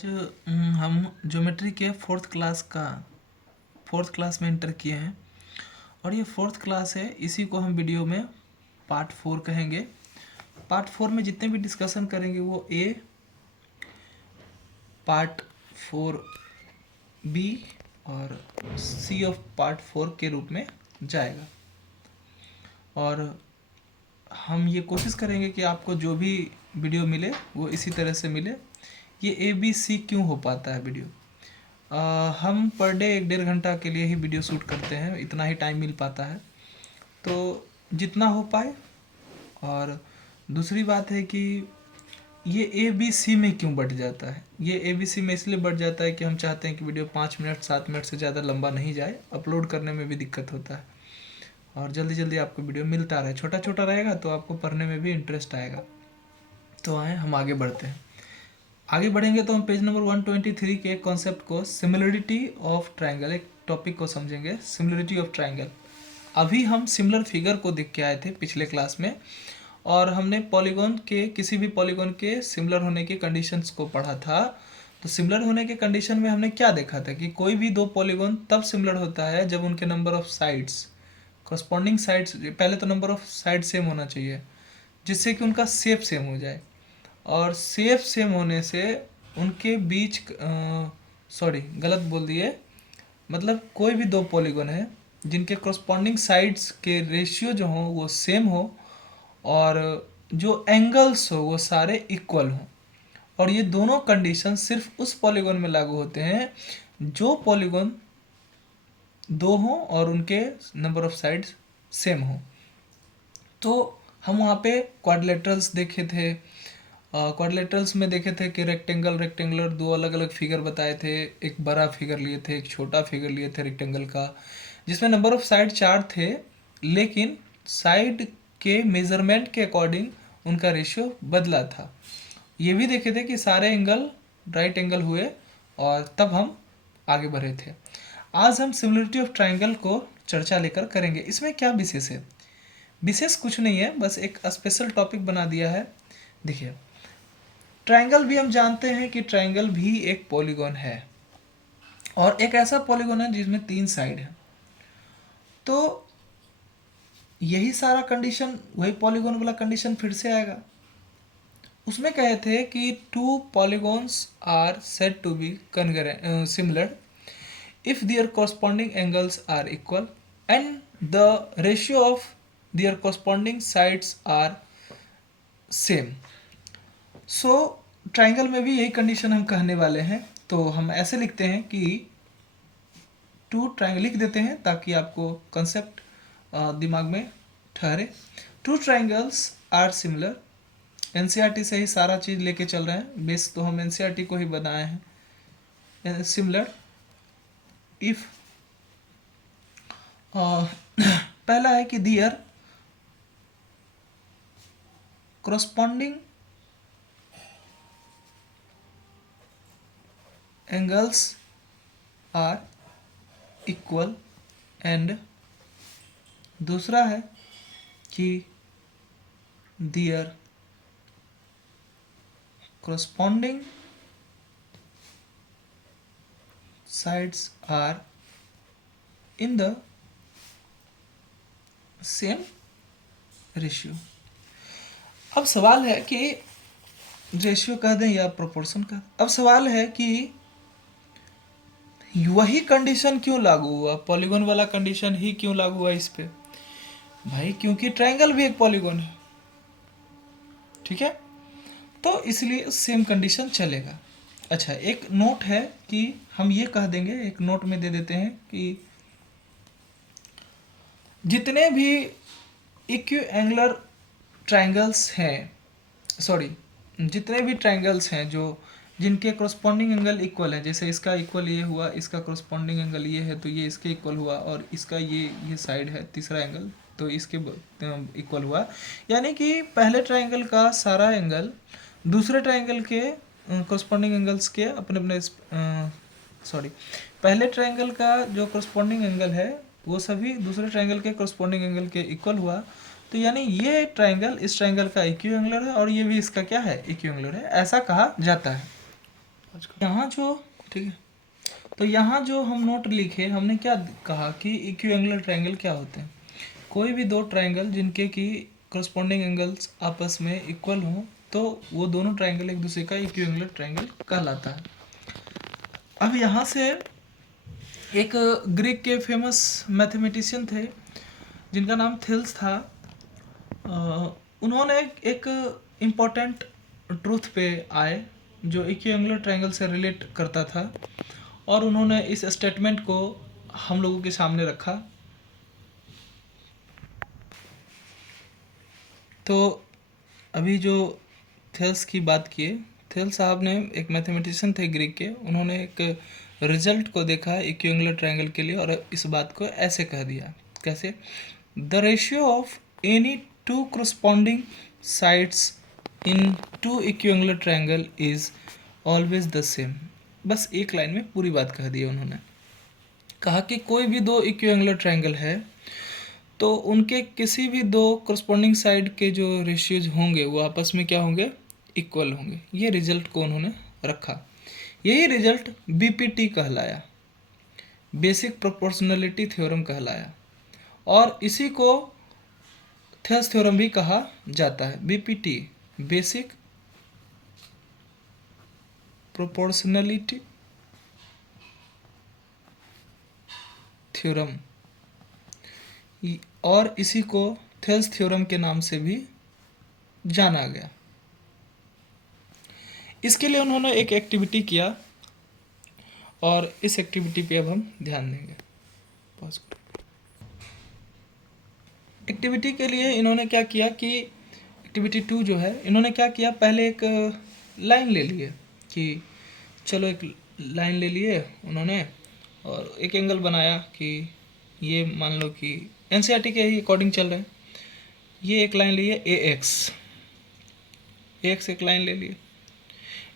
हम ज्योमेट्री के fourth class में इंटर किए हैं और ये फोर्थ क्लास है। इसी को हम वीडियो में पार्ट 4 कहेंगे। पार्ट 4 में जितने भी डिस्कशन करेंगे वो पार्ट 4 बी और सी ऑफ पार्ट 4 के रूप में जाएगा। और हम ये कोशिश करेंगे कि आपको जो भी वीडियो मिले वो इसी तरह से मिले। ये ABC क्यों हो पाता है वीडियो? हम पर डे 1-1.5 घंटा के लिए ही वीडियो शूट करते हैं, इतना ही टाइम मिल पाता है, तो जितना हो पाए। और दूसरी बात है कि ये ABC में क्यों बढ़ जाता है? ये ABC में इसलिए बढ़ जाता है कि हम चाहते हैं कि वीडियो 5 मिनट 7 मिनट से ज़्यादा लंबा नहीं जाए। अपलोड करने में भी दिक्कत होता है और जल्दी जल्दी आपको वीडियो मिलता रहे। छोटा छोटा रहेगा तो आपको पढ़ने में भी इंटरेस्ट आएगा। तो आए हम आगे बढ़ते हैं। आगे बढ़ेंगे तो हम पेज नंबर 123 के कॉन्सेप्ट को सिमिलरिटी ऑफ ट्रायंगल, एक टॉपिक को समझेंगे, सिमिलरिटी ऑफ ट्रायंगल। अभी हम सिमिलर फिगर को देख के आए थे पिछले क्लास में और हमने पॉलीगॉन के, किसी भी पॉलीगॉन के सिमिलर होने के कंडीशंस को पढ़ा था। तो सिमिलर होने के कंडीशन में हमने क्या देखा था कि कोई भी दो पॉलीगॉन तब सिमिलर होता है जब उनके number of sides, corresponding sides, पहले तो नंबर ऑफ साइड सेम होना चाहिए जिससे कि उनका शेप सेम हो जाए। और शेप सेम होने से उनके बीच सॉरी गलत बोल दिए, मतलब कोई भी दो पॉलीगॉन है जिनके कॉरस्पॉन्डिंग साइड्स के रेशियो जो हो वो सेम हो और जो एंगल्स हो वो सारे इक्वल हों। और ये दोनों कंडीशन सिर्फ उस पॉलीगॉन में लागू होते हैं जो पॉलीगॉन दो हों और उनके नंबर ऑफ साइड्स सेम हो। तो हम वहाँ पे क्वाड्रिलेटरल्स देखे थे। क्वाड्रिलेटरल्स में देखे थे कि रेक्टेंगुलर दो अलग अलग फिगर बताए थे। एक बड़ा फिगर लिए थे, एक छोटा फिगर लिए थे रेक्टेंगल का, जिसमें नंबर ऑफ साइड 4 थे, लेकिन साइड के मेजरमेंट के अकॉर्डिंग उनका रेशियो बदला था। ये भी देखे थे कि सारे एंगल राइट एंगल हुए और तब हम आगे बढ़े थे। आज हम सिमिलरिटी ऑफ ट्राइंगल को चर्चा लेकर करेंगे। इसमें क्या विशेष है? विशेष कुछ नहीं है, बस एक स्पेशल टॉपिक बना दिया है। देखिए, ट्रायंगल भी हम जानते हैं कि ट्रायंगल भी एक पॉलीगॉन है और एक ऐसा पॉलीगॉन है जिसमें 3 साइड है। तो यही सारा कंडीशन, वही पॉलीगॉन वाला कंडीशन फिर से आएगा। उसमें कहे थे कि 2 polygons are said to be similar if their corresponding angles are equal and the ratio of their corresponding sides are same. So triangle में भी यही कंडीशन हम कहने वाले हैं। तो हम ऐसे लिखते हैं कि 2 ट्राइंगल लिख देते हैं ताकि आपको कंसेप्ट दिमाग में ठहरे। 2 ट्राइंगल्स आर सिमिलर। एनसीईआरटी से ही सारा चीज़ लेके चल रहे हैं, बेस तो हम एनसीईआरटी को ही बनाए हैं। सिमिलर इफ पहला है कि दियर corresponding angles are equal and दूसरा है कि their corresponding sides are in the same ratio। अब सवाल है कि रेशियो कह दें या प्रोपोर्शन का, अब सवाल है कि वही कंडीशन क्यों लागू हुआ, पॉलीगॉन वाला कंडीशन ही क्यों लागू हुआ इस पे? भाई क्योंकि ट्रायंगल भी एक पॉलीगॉन है, ठीक है, तो इसलिए सेम कंडीशन चलेगा। अच्छा, एक नोट है कि हम ये कह देंगे, एक नोट में दे देते हैं कि जितने भी इक्विएंगुलर ट्रायंगल्स हैं, सॉरी जितने भी ट्रायंगल्स हैं जो जिनके कॉरस्पॉन्डिंग एंगल इक्वल है, जैसे इसका इक्वल ये हुआ, इसका कॉरस्पॉन्डिंग एंगल ये है तो ये इसके इक्वल हुआ, और इसका ये साइड है तीसरा एंगल तो इसके इक्वल हुआ। यानी कि पहले ट्रायंगल का सारा एंगल दूसरे ट्रायंगल के कॉरस्पॉन्डिंग एंगल्स के अपने अपने सॉरी पहले ट्रायंगल का जो कॉरस्पॉन्डिंग एंगल है वो सभी दूसरे ट्रायंगल के कॉरस्पॉन्डिंग एंगल के इक्वल हुआ। तो यानी ये ट्रायंगल इस ट्रायंगल का इक्विएंगुलर है और ये भी इसका क्या है, इक्विएंगुलर है, ऐसा कहा जाता है। यहाँ जो ठीक है, तो यहाँ जो हम नोट लिखे, हमने क्या कहा कि इक्विएंगुलर ट्रायंगल क्या होते हैं? कोई भी दो ट्रायंगल जिनके की करस्पॉन्डिंग एंगल्स आपस में इक्वल हों, तो वो दोनों ट्रायंगल एक दूसरे का इक्विएंगुलर ट्रायंगल कहलाता है। अब यहाँ से एक ग्रीक के फेमस मैथमेटिशियन थे जिनका नाम थेल्स था। उन्होंने एक इम्पॉर्टेंट ट्रूथ पे आए जो इक्विएंगुलर ट्रायंगल से रिलेट करता था, और उन्होंने इस स्टेटमेंट को हम लोगों के सामने रखा। तो अभी जो थेल्स की बात किए, थेल्स साहब ने एक मैथमेटिशियन थे ग्रीक के, उन्होंने एक रिजल्ट को देखा इक्विएंगुलर ट्रायंगल के लिए और इस बात को ऐसे कह दिया। कैसे? The ratio of any two corresponding sides in two equiangular triangle is always the same. बस एक लाइन में पूरी बात कह दी उन्होंने। कहा कि कोई भी दो इक्विएंगुलर ट्रायंगल है तो उनके किसी भी दो करस्पॉन्डिंग साइड के जो रेशियोज होंगे वो आपस में क्या होंगे? इक्वल होंगे। ये रिजल्ट को उन्होंने रखा। यही रिजल्ट बीपीटी कहलाया, बेसिक प्रोपोर्शनलिटी थ्योरम कहलाया, और इसी को थेल्स थ्योरम भी कहा जाता है। बीपीटी, बेसिक प्रोपोर्शनलिटी थ्योरम, और इसी को थेल्स थ्योरम के नाम से भी जाना गया। इसके लिए उन्होंने एक एक्टिविटी किया और इस एक्टिविटी पे अब हम ध्यान देंगे। एक्टिविटी के लिए इन्होंने क्या किया कि एक्टिविटी 2 जो है, इन्होंने क्या किया, पहले एक लाइन ले लिए कि चलो एक लाइन ले लिए उन्होंने और एक एंगल बनाया कि ये मान लो कि एनसीईआरटी के ही अकॉर्डिंग चल रहे हैं। ये एक लाइन लिए AX एक लाइन ले लिए।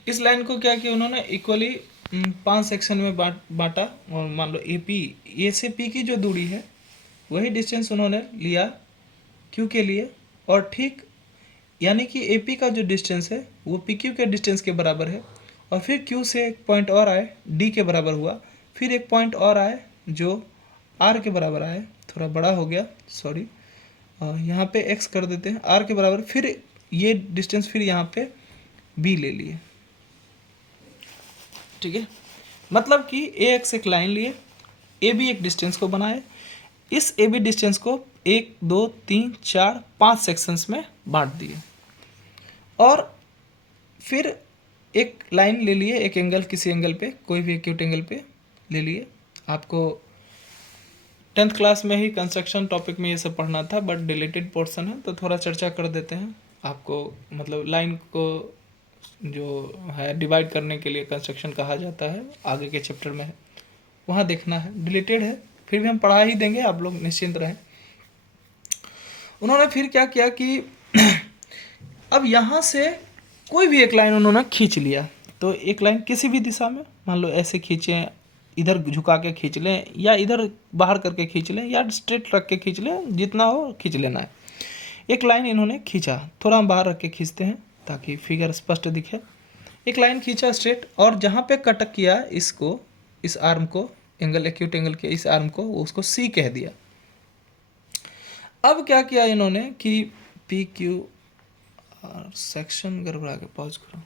इस लाइन को क्या किया उन्होंने, इक्वली 5 सेक्शन में बांटा, और मान लो ए से पी की जो दूरी है वही डिस्टेंस उन्होंने लिया क्यू के लिए, और ठीक यानी कि AP का जो डिस्टेंस है वो PQ के डिस्टेंस के बराबर है, और फिर Q से एक पॉइंट और आए D के बराबर हुआ, फिर एक पॉइंट और आए जो R के बराबर आए, थोड़ा बड़ा हो गया सॉरी, यहाँ पे X कर देते हैं R के बराबर, फिर ये डिस्टेंस फिर यहाँ पे B ले लिए। ठीक है, मतलब कि AX एक लाइन लिए, AB एक डिस्टेंस को बनाए, इस AB डिस्टेंस को 1 2 3 4 5 सेक्शंस में बांट दिए, और फिर एक लाइन ले लिए, एक एंगल, किसी एंगल पे, कोई भी एक्यूट एंगल पे ले लिए। आपको 10th क्लास में ही कंस्ट्रक्शन टॉपिक में ये सब पढ़ना था, बट डिलीटेड पोर्शन है तो थोड़ा चर्चा कर देते हैं। आपको मतलब लाइन को जो है डिवाइड करने के लिए कंस्ट्रक्शन कहा जाता है, आगे के चैप्टर में है, वहाँ देखना है, डिलीटेड है, फिर भी हम पढ़ा ही देंगे, आप लोग निश्चिंत रहें। उन्होंने फिर क्या किया कि अब यहाँ से कोई भी एक लाइन उन्होंने खींच लिया, तो एक लाइन किसी भी दिशा में, मान लो ऐसे खींचें, इधर झुका के खींच लें, या इधर बाहर करके खींच लें, या स्ट्रेट रख के खींच लें, जितना हो खींच लेना है। एक लाइन इन्होंने खींचा, थोड़ा हम बाहर रख के खींचते हैं ताकि फिगर स्पष्ट दिखे। एक लाइन खींचा स्ट्रेट, और जहाँ पे कट किया इसको, इस आर्म को, एंगल एक्यूट एंगल के इस आर्म को, उसको C कह दिया। अब क्या किया इन्होंने कि PQ, सेक्शन गड़बड़ा के, पॉज करो,